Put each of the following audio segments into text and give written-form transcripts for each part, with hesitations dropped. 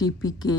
TPK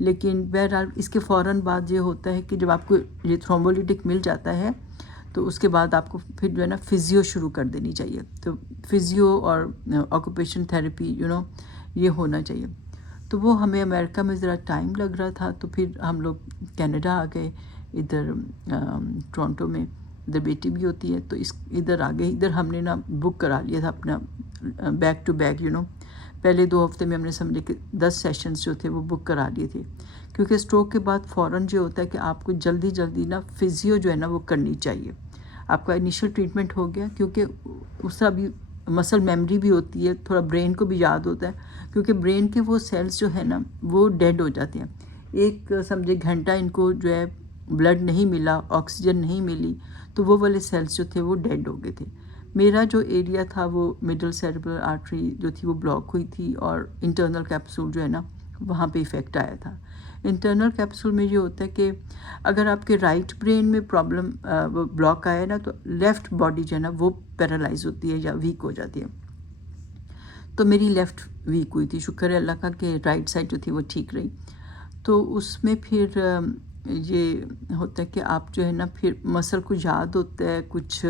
لیکن بہرحال اس کے فوراً بعد یہ ہوتا ہے کہ جب آپ کو یہ تھرومبولیٹک مل جاتا ہے تو اس کے بعد آپ کو پھر جو ہے نا فزیو شروع کر دینی چاہیے. تو فزیو اور آکوپیشن تھیراپی یہ ہونا چاہیے. تو وہ ہمیں امریکہ میں ذرا ٹائم لگ رہا تھا، تو پھر ہم لوگ کینیڈا آ گئے، ادھر ٹورانٹو میں ادھر بیٹی بھی ہوتی ہے تو ادھر آ گئے. ادھر ہم نے نا بک کرا لیا تھا اپنا بیک ٹو بیک پہلے 2 ہفتے میں ہم نے سمجھے کہ 10 سیشنز جو تھے وہ بک کرا لیے تھے، کیونکہ اسٹروک کے بعد فوراً جو ہوتا ہے کہ آپ کو جلدی نا فزیو جو ہے نا وہ کرنی چاہیے. آپ کا انیشل ٹریٹمنٹ ہو گیا، کیونکہ اس کا بھی مسل میموری بھی ہوتی ہے، تھوڑا برین کو بھی یاد ہوتا ہے، کیونکہ برین کے وہ سیلز جو ہے نا وہ ڈیڈ ہو جاتے ہیں. ایک سمجھے گھنٹہ ان کو جو ہے بلڈ نہیں ملا، آکسیجن نہیں ملی، تو وہ والے سیلز جو تھے وہ ڈیڈ ہو گئے تھے. میرا جو ایریا تھا وہ مڈل سیریبرل آرٹری جو تھی وہ بلاک ہوئی تھی، اور انٹرنل کیپسول جو ہے نا وہاں پہ ایفیکٹ آیا تھا. انٹرنل کیپسول میں یہ ہوتا ہے کہ اگر آپ کے رائٹ برین میں پرابلم وہ بلاک آیا نا تو لیفٹ باڈی جو ہے نا وہ پیرالائز ہوتی ہے یا ویک ہو جاتی ہے. تو میری لیفٹ ویک ہوئی تھی، شکر ہے اللہ کا کہ رائٹ سائڈ جو تھی وہ ٹھیک رہی. تو اس میں پھر یہ ہوتا ہے کہ آپ جو ہے نا پھر مسل کو یاد ہوتا ہے کچھ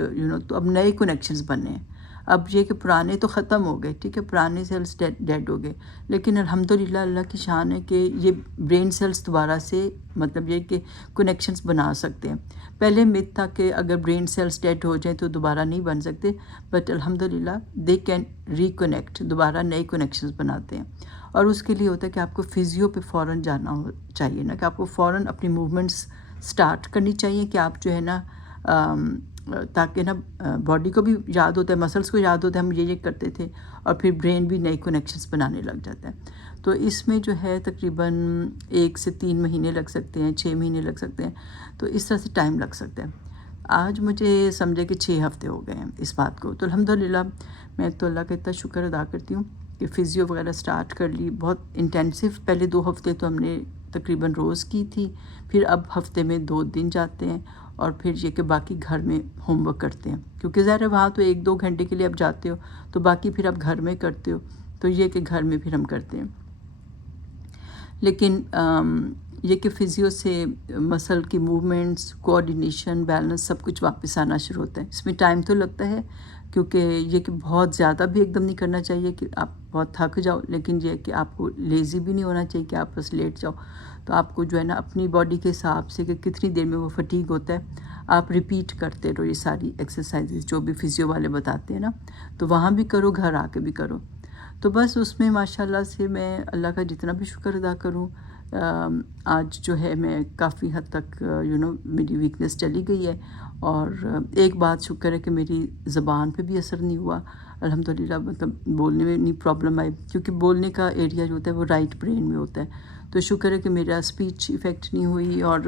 تو اب نئے کنیکشنز بنے ہیں. اب یہ کہ پرانے تو ختم ہو گئے، ٹھیک ہے، پرانے سیلز ڈیڈ ہو گئے، لیکن الحمدللہ اللہ کی شان ہے کہ یہ برین سیلز دوبارہ سے مطلب یہ کہ کنیکشنز بنا سکتے ہیں. پہلے مت تھا کہ اگر برین سیلز ڈیڈ ہو جائیں تو دوبارہ نہیں بن سکتے، بٹ الحمدللہ دے کین ریکنیکٹ، دوبارہ نئے کنیکشنز بناتے ہیں. اور اس کے لیے ہوتا ہے کہ آپ کو فزیو پہ فوراً جانا چاہیے نا، کہ آپ کو فوراً اپنی موومنٹس سٹارٹ کرنی چاہیے کہ آپ جو ہے نا تاکہ نا باڈی کو بھی یاد ہوتا ہے، مسلس کو یاد ہوتا ہے ہم یہ کرتے تھے، اور پھر برین بھی نئے کنیکشنز بنانے لگ جاتا ہے. تو اس میں جو ہے تقریباً 1 سے 3 مہینے لگ سکتے ہیں، 6 مہینے لگ سکتے ہیں، تو اس طرح سے ٹائم لگ سکتا ہے. آج مجھے سمجھے کہ 6 ہفتے ہو گئے ہیں اس بات کو. تو الحمدللہ میں تو اللہ کا اتنا شکر ادا کرتی ہوں کہ فزیو وغیرہ سٹارٹ کر لی. بہت انٹینسو پہلے 2 ہفتے تو ہم نے تقریباً روز کی تھی، پھر اب ہفتے میں 2 دن جاتے ہیں، اور پھر یہ کہ باقی گھر میں ہوم ورک کرتے ہیں، کیونکہ ظاہر ہے وہاں تو 1-2 گھنٹے کے لیے آپ جاتے ہو تو باقی پھر آپ گھر میں کرتے ہو، تو یہ کہ گھر میں پھر ہم کرتے ہیں. لیکن یہ کہ فزیو سے مسل کی موومنٹس، کوآرڈینیشن، بیلنس سب کچھ واپس آنا شروع ہوتا ہے. اس میں ٹائم تو لگتا ہے، کیونکہ یہ کہ بہت زیادہ بھی ایک دم نہیں کرنا چاہیے کہ آپ بہت تھک جاؤ، لیکن یہ کہ آپ کو لیزی بھی نہیں ہونا چاہیے کہ آپ بس لیٹ جاؤ. تو آپ کو جو ہے نا اپنی باڈی کے حساب سے کہ کتنی دیر میں وہ فٹیگ ہوتا ہے آپ ریپیٹ کرتے رہو. یہ ساری ایکسرسائزز جو بھی فزیو والے بتاتے ہیں نا، تو وہاں بھی کرو، گھر آ کے بھی کرو. تو بس اس میں ماشاءاللہ سے میں اللہ کا جتنا بھی شکر ادا کروں، آج جو ہے میں کافی حد تک میری ویکنس چلی گئی ہے. اور ایک بات شکر ہے کہ میری زبان پہ بھی اثر نہیں ہوا الحمدللہ، مطلب بولنے میں نہیں پرابلم آئی، کیونکہ بولنے کا ایریا جو ہوتا ہے وہ رائٹ برین میں ہوتا ہے. تو شکر ہے کہ میرا اسپیچ افیکٹ نہیں ہوئی، اور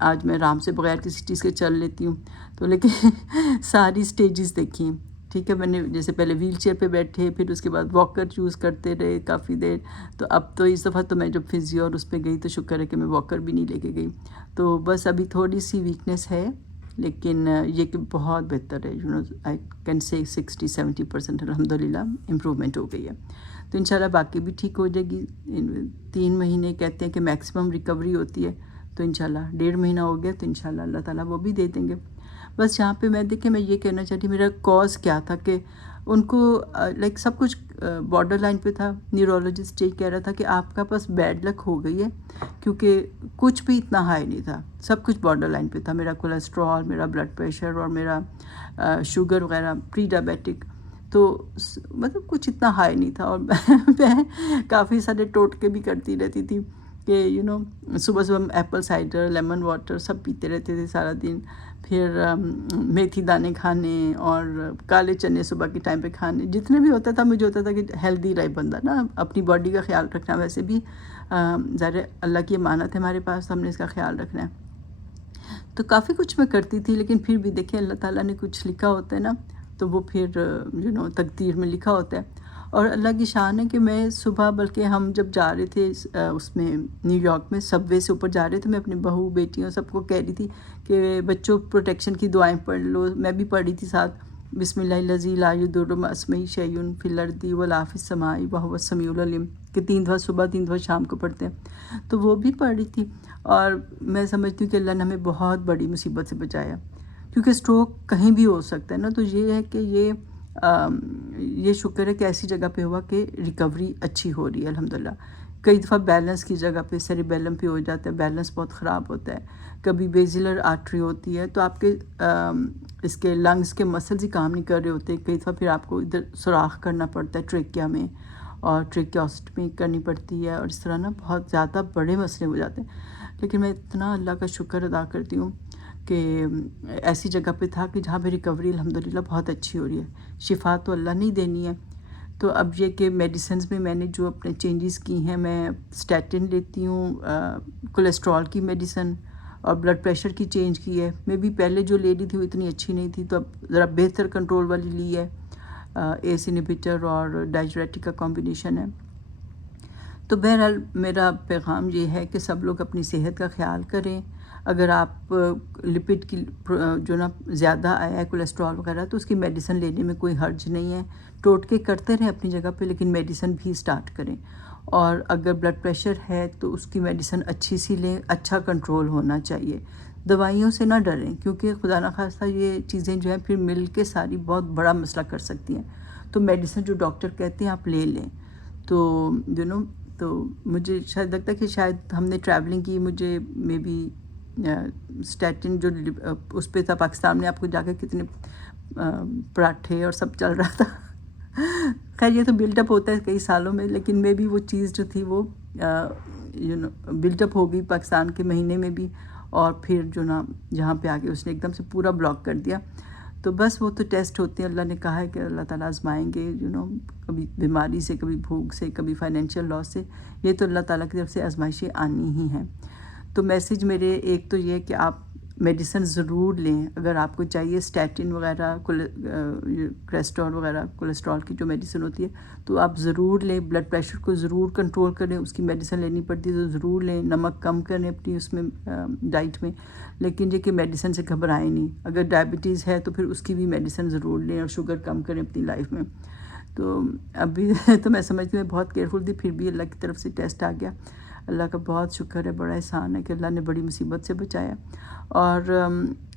آج میں آرام سے بغیر کسی چیز کے چل لیتی ہوں. تو لیکن ساری سٹیجز دیکھی، ٹھیک ہے، میں نے جیسے پہلے ویل چیئر پہ بیٹھے، پھر اس کے بعد واکر یوز کرتے رہے کافی دیر. تو اب تو اس دفعہ تو میں جب فزیو اور اس پہ گئی تو شکر ہے کہ میں واکر بھی نہیں لے کے گئی. تو بس ابھی تھوڑی سی ویکنس ہے، لیکن یہ کہ بہت بہتر ہے، آئی کین سے 60-70% الحمدللہ امپرومنٹ ہو گئی ہے. تو انشاءاللہ باقی بھی ٹھیک ہو جائے گی. 3 مہینے کہتے ہیں کہ میکسیمم ریکوری ہوتی ہے، تو انشاءاللہ 1.5 مہینہ ہو گیا تو انشاءاللہ اللہ تعالیٰ وہ بھی دے دیں گے. بس یہاں پہ میں یہ کہنا چاہتی میرا کاز کیا تھا کہ ان کو لائک سب کچھ بارڈر لائن پہ تھا. نیورولوجسٹ یہ کہہ رہا تھا کہ آپ کا بس بیڈ لک ہو گئی ہے، کیونکہ کچھ بھی اتنا ہائی نہیں تھا، سب کچھ بارڈر لائن پہ تھا. میرا کولیسٹرول، میرا بلڈ پریشر اور میرا شوگر وغیرہ، پری ڈائبیٹک، تو مطلب کچھ اتنا ہائی نہیں تھا. اور میں کافی سارے ٹوٹکے بھی کرتی رہتی تھی کہ صبح صبح ایپل سائڈر، لیمن واٹر سب پیتے رہتے تھے سارا دن. پھر میتھی دانے کھانے اور کالے چنے صبح کے ٹائم پہ کھانے، جتنے بھی ہوتا تھا مجھے ہوتا تھا کہ ہیلدی رہے بندہ نا، اپنی باڈی کا خیال رکھنا. ویسے بھی ظاہر اللہ کی امانت ہے ہمارے پاس، تو ہم نے اس کا خیال رکھنا ہے. تو کافی کچھ میں کرتی تھی، لیکن پھر بھی دیکھیں اللہ تعالیٰ نے کچھ لکھا ہوتا ہے نا، تو وہ پھر تقدیر میں لکھا ہوتا ہے. اور اللہ کی شان ہے کہ میں صبح، بلکہ ہم جب جا رہے تھے اس میں نیو یارک میں سب وے سے اوپر جا رہے تھے، میں اپنی بہو بیٹیوں سب کو کہہ رہی تھی کہ بچوں پروٹیکشن کی دعائیں پڑھ لو. میں بھی پڑھ رہی تھی ساتھ بسم اللہ الذی لا یضر مع اسمہ شیء فی الارض ولا فی السماء وہو السمیع العلیم، کہ 3 دفعہ صبح 3 دفعہ شام کو پڑھتے ہیں، تو وہ بھی پڑھ رہی تھی۔ اور میں سمجھتی ہوں کہ اللہ نے ہمیں بہت بڑی مصیبت سے بچایا، کیونکہ سٹروک کہیں بھی ہو سکتا ہے نا، تو یہ ہے کہ یہ شکر ہے کہ ایسی جگہ پہ ہوا کہ ریکوری اچھی ہو رہی ہے الحمدللہ۔ کئی دفعہ بیلنس کی جگہ پہ سیریبیلم پہ ہو جاتا ہے، بیلنس بہت خراب ہوتا ہے، کبھی بیزیلر آرٹری ہوتی ہے، تو آپ کے اس کے لنگز کے مسلز ہی کام نہیں کر رہے ہوتے، کئی دفعہ پھر آپ کو ادھر سوراخ کرنا پڑتا ہے ٹریکیا میں، اور ٹریکیوسٹمی کرنی پڑتی ہے، اور اس طرح نا بہت زیادہ بڑے مسئلے ہو جاتے ہیں۔ لیکن میں اتنا اللہ کا شکر ادا کرتی ہوں کہ ایسی جگہ پہ تھا کہ جہاں پہ ریکوری الحمدللہ بہت اچھی ہو رہی ہے۔ شفا تو اللہ نے ہی دینی ہے، تو اب یہ کہ میڈیسنز میں میں نے جو اپنے چینجز کی ہیں، میں اسٹیٹن لیتی ہوں، کولیسٹرول کی میڈیسن، اور بلڈ پریشر کی چینج کی ہے۔ میں بھی پہلے جو لے لی تھی وہ اتنی اچھی نہیں تھی، تو اب ذرا بہتر کنٹرول والی لی ہے، ایس انہیبیٹر اور ڈائجوریٹک کا کمبینیشن ہے۔ تو بہرحال میرا پیغام یہ ہے کہ سب لوگ اپنی صحت کا خیال کریں۔ اگر آپ لپڈ کی جو نا زیادہ آیا ہے کولیسٹرول وغیرہ، تو اس کی میڈیسن لینے میں کوئی حرج نہیں ہے، ٹوٹکے کرتے رہیں اپنی جگہ پہ، لیکن میڈیسن بھی سٹارٹ کریں۔ اور اگر بلڈ پریشر ہے تو اس کی میڈیسن اچھی سی لیں، اچھا کنٹرول ہونا چاہیے، دوائیوں سے نہ ڈریں، کیونکہ خدا نخواستہ یہ چیزیں جو ہیں پھر مل کے ساری بہت بڑا مسئلہ کر سکتی ہیں۔ تو میڈیسن جو ڈاکٹر کہتے ہیں آپ لے لیں۔ تو تو مجھے شاید لگتا ہے کہ شاید ہم نے ٹریولنگ کی، مجھے مے بی اسٹیٹن جو اس پہ تھا پاکستان میں، آپ کو جا کے کتنے پراٹھے اور سب چل رہا تھا۔ خیر یہ تو بلڈ اپ ہوتا ہے کئی سالوں میں، لیکن میں بھی وہ چیز جو تھی وہ بلڈ اپ ہو گئی پاکستان کے مہینے میں بھی، اور پھر جو نا جہاں پہ آگے اس نے ایک دم سے پورا بلاک کر دیا۔ تو بس وہ تو ٹیسٹ ہوتے ہیں، اللہ نے کہا ہے کہ اللہ تعالیٰ آزمائیں گے، کبھی بیماری سے، کبھی بھوک سے، کبھی فائنینشیل لاس سے، یہ تو اللہ تعالیٰ کی طرف سے آزمائشیں آنی ہی ہیں۔ تو میسیج میرے ایک تو یہ کہ آپ میڈیسن ضرور لیں، اگر آپ کو چاہیے اسٹیٹن وغیرہ، کولیسٹرول وغیرہ، کولیسٹرول کی جو میڈیسن ہوتی ہے تو آپ ضرور لیں، بلڈ پریشر کو ضرور کنٹرول کریں، اس کی میڈیسن لینی پڑتی ہے تو ضرور لیں، نمک کم کریں اپنی اس میں ڈائٹ میں، لیکن یہ کہ میڈیسن سے گھبرائیں نہیں۔ اگر ڈائبٹیز ہے تو پھر اس کی بھی میڈیسن ضرور لیں، اور شوگر کم کریں اپنی لائف میں۔ تو ابھی تو میں سمجھتی ہوں میں بہت کیئرفل تھی، پھر بھی اللہ کی طرف سے ٹیسٹ آ گیا، اللہ کا بہت شکر ہے، بڑا احسان ہے کہ اللہ نے بڑی مصیبت سے بچایا۔ اور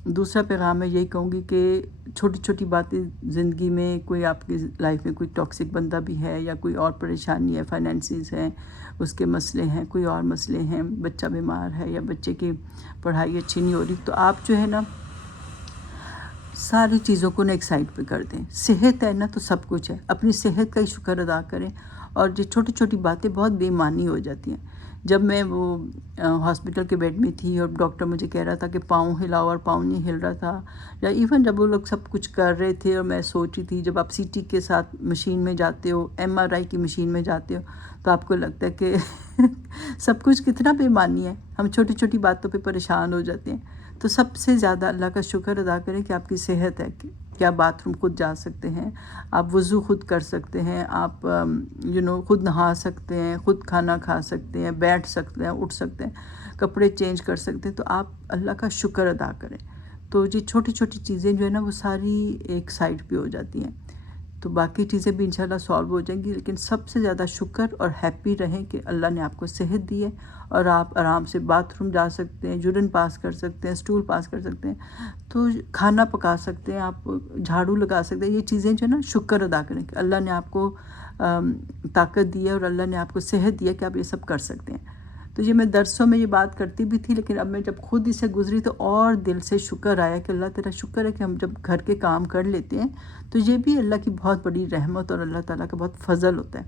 دوسرا پیغام میں یہی کہوں گی کہ چھوٹی چھوٹی باتیں زندگی میں، کوئی آپ کی لائف میں کوئی ٹاکسک بندہ بھی ہے، یا کوئی اور پریشانی ہے، فائنینسز ہیں، اس کے مسئلے ہیں، کوئی اور مسئلے ہیں، بچہ بیمار ہے یا بچے کی پڑھائی اچھی نہیں ہو رہی، تو آپ جو ہے نا ساری چیزوں کو نا ایک سائڈ پہ کر دیں۔ صحت ہے نا تو سب کچھ ہے، اپنی صحت کا ہی شکر ادا کریں، اور جو چھوٹی چھوٹی باتیں بہت بے معنی ہو جاتی ہیں۔ جب میں وہ ہاسپٹل کے بیڈ میں تھی اور ڈاکٹر مجھے کہہ رہا تھا کہ پاؤں ہلاؤ، اور پاؤں نہیں ہل رہا تھا، یا ایون جب وہ لوگ سب کچھ کر رہے تھے اور میں سوچ رہی تھی، جب آپ سی ٹی کے ساتھ مشین میں جاتے ہو، ایم آر آئی کی مشین میں جاتے ہو، تو آپ کو لگتا ہے کہ سب کچھ کتنا بے معنی ہے، ہم چھوٹی چھوٹی باتوں پہ پریشان ہو جاتے ہیں۔ تو سب سے زیادہ اللہ کا شکر ادا کریں کہ آپ کی صحت ہے، کہ آپ باتھ روم خود جا سکتے ہیں، آپ وضو خود کر سکتے ہیں، آپ خود نہا سکتے ہیں، خود کھانا کھا سکتے ہیں، بیٹھ سکتے ہیں، اٹھ سکتے ہیں، کپڑے چینج کر سکتے ہیں، تو آپ اللہ کا شکر ادا کریں۔ تو یہ چھوٹی چھوٹی چیزیں جو ہے نا وہ ساری ایک سائڈ پہ ہو جاتی ہیں، تو باقی چیزیں بھی انشاءاللہ سالو ہو جائیں گی، لیکن سب سے زیادہ شکر اور ہیپی رہیں کہ اللہ نے آپ کو صحت دی ہے، اور آپ آرام سے باتھ روم جا سکتے ہیں، یورین پاس کر سکتے ہیں، اسٹول پاس کر سکتے ہیں، تو کھانا پکا سکتے ہیں، آپ جھاڑو لگا سکتے ہیں۔ یہ چیزیں جو ہے نا شکر ادا کریں کہ اللہ نے آپ کو طاقت دی ہے، اور اللہ نے آپ کو صحت دی ہے کہ آپ یہ سب کر سکتے ہیں۔ تو یہ میں درسوں میں یہ بات کرتی بھی تھی، لیکن اب میں جب خود اس سے گزری تو اور دل سے شکر آیا کہ اللہ تیرا شکر ہے کہ ہم جب گھر کے کام کر لیتے ہیں تو یہ بھی اللہ کی بہت بڑی رحمت اور اللہ تعالیٰ کا بہت فضل ہوتا ہے۔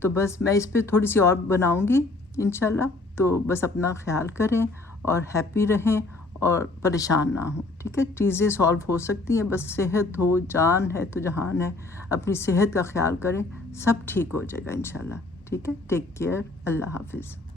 تو بس میں اس پہ تھوڑی سی اور بناؤں گی انشاءاللہ۔ تو بس اپنا خیال کریں اور ہیپی رہیں اور پریشان نہ ہوں، ٹھیک ہے؟ چیزیں سالو ہو سکتی ہیں، بس صحت ہو، جان ہے تو جہان ہے، اپنی صحت کا خیال کریں، سب ٹھیک ہو جائے گا انشاءاللہ، ٹھیک ہے؟ ٹیک کیئر، اللہ حافظ۔